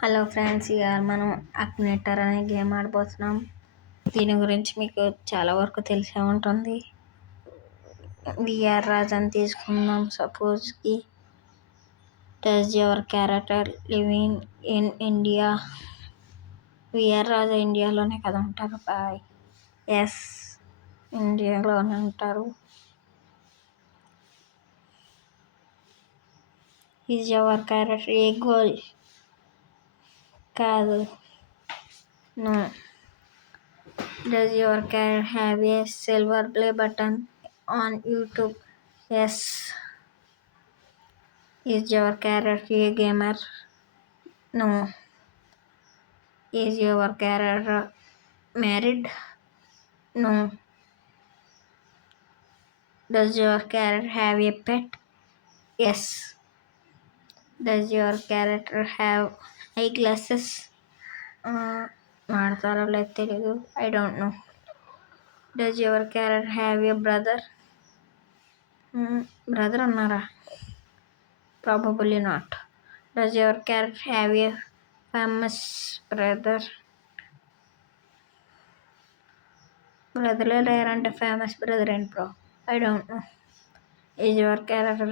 Hello friends, ఇక మనం అక్నేటర్ అనే గేమ్ ఆడబోతున్నాం. దీని గురించి మీకు చాలా వరకు తెలిసే ఉంటుంది. విఆర్ రాజ్ అని తీసుకుందాం. సపోజ్కి does your character living in India. V R Raju ఇండియాలోనే కదా ఉంటారు. బాయ్. ఎస్, ఇండియాలోనే ఉంటారు. Is your character a goal? కాదు. No. Does your character have a silver play button on YouTube? Yes. Is your character a gamer? No. Is your character married? No. Does your character have a pet? Yes. Does your character have eyeglasses? వాడతారో లేదు తెలీదు. I don't know. Does your character have a brother? Brother ఉన్నారా? Probably not. Does your character have a famous brother? బ్రదర్లే లేరంటే famous brother ఏంటి bro? I don't know. Is your character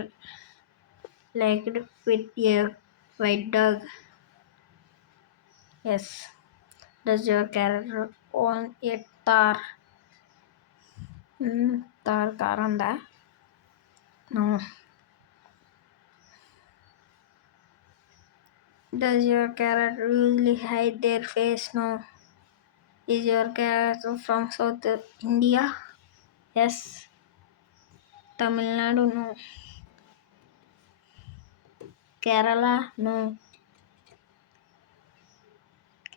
liked with a white dog? Yes. Does your character own a Thar? Thar car ఉందా? No. Does your character usually hide their face? No. Is your character from South India? Yes. Tamil Nadu? No. Kerala? No.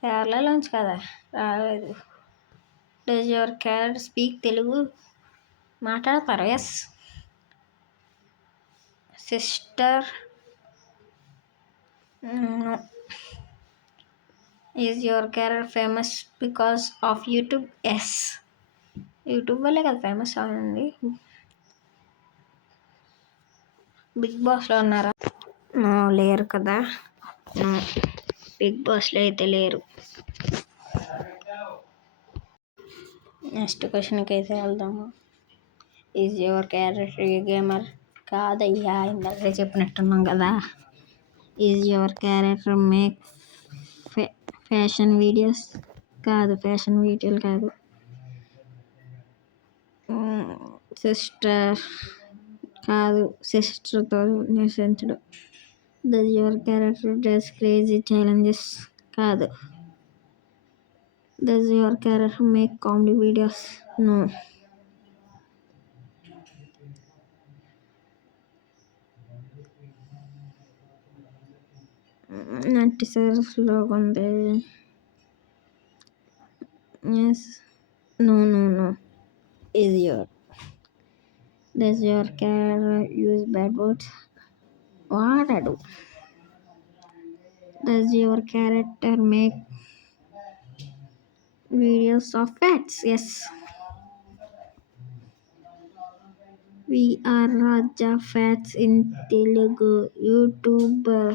కేరళలోంచి కదా రాలేదు. Does your character speak Telugu? మాట్లాడతారా? Yes. Sister? No. Is your character famous because of YouTube? Yes. YouTube వల్లే కదా ఫేమస్ అయింది. బిగ్ బాస్లో ఉన్నారా? నో, లేరు కదా. నో, బిగ్ బాస్లో అయితే లేరు. నెక్స్ట్ క్వశ్చన్కి అయితే వెళ్దాము. Is your character a gamer? కాదయ్యా, ఇందాకే చెప్పినట్టున్నాం కదా. Is your character make fashion videos? కాదు, ఫ్యాషన్ వీడియోలు కాదు. సిస్టర్? కాదు, సిస్టర్తో నివసించడు. Does your character does crazy challenges? కాదు. Does your character make comedy videos? No. నటిసర్స్లో ఉంది. Yes. No. Does your character use bad words? వాడడు. Does your character make videos of pets? Yes. We are Raja Fats in Telugu YouTuber.